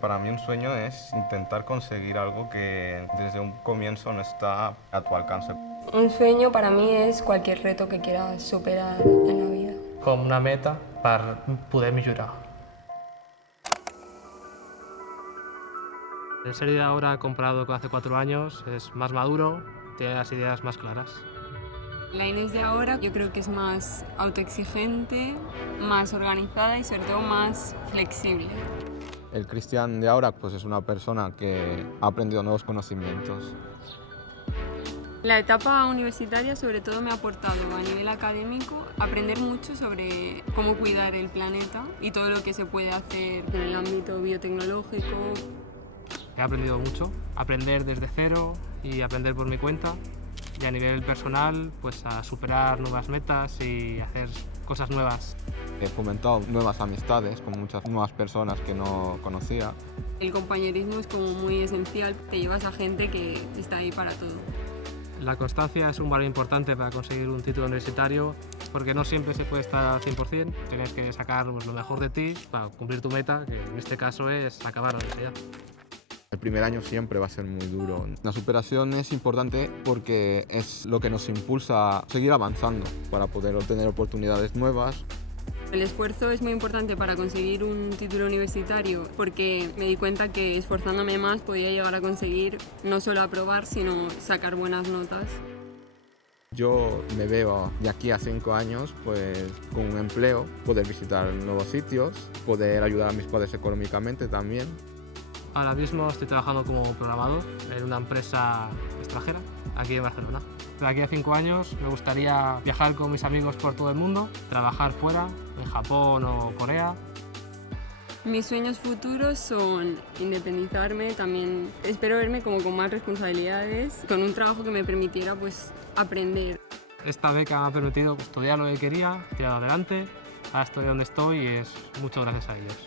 Para mí un sueño es intentar conseguir algo que desde un comienzo no está a tu alcance. Un sueño para mí és qualsevol reto que quieras superar en la vida. Com una meta per poder millorar. El ser de ahora comparado con hace 4 años es más maduro, tiene las ideas más claras. La Inés de ahora yo creo que es más autoexigente, más organizada y sobre todo más flexible. El Cristian de ahora pues es una persona que ha aprendido nuevos conocimientos. La etapa universitaria sobre todo me ha aportado a nivel académico aprender mucho sobre cómo cuidar el planeta y todo lo que se puede hacer en el ámbito biotecnológico. He aprendido mucho, aprender desde cero y aprender por mi cuenta. Y a nivel personal, pues a superar nuevas metas y hacer cosas nuevas. He fomentado nuevas amistades con muchas nuevas personas que no conocía. El compañerismo es como muy esencial, te llevas a gente que está ahí para todo. La constancia es un valor importante para conseguir un título universitario porque no siempre se puede estar al 100%, tienes que sacar lo mejor de ti para cumplir tu meta, que en este caso es acabar la universidad. El primer año siempre va a ser muy duro. La superación es importante porque es lo que nos impulsa a seguir avanzando para poder obtener oportunidades nuevas. El esfuerzo es muy importante para conseguir un título universitario porque me di cuenta que esforzándome más podía llegar a conseguir no solo aprobar, sino sacar buenas notas. Yo me veo de aquí a 5 años pues, con un empleo, poder visitar nuevos sitios, poder ayudar a mis padres económicamente también. Ahora mismo estoy trabajando como programador en una empresa extranjera, aquí en Barcelona. De aquí a 5 años me gustaría viajar con mis amigos por todo el mundo, trabajar fuera, en Japón o Corea. Mis sueños futuros son independizarme, también espero verme como con más responsabilidades, con un trabajo que me permitiera pues, aprender. Esta beca me ha permitido estudiar lo que quería, tirar adelante, ahora estoy donde estoy y es mucho gracias a ellos.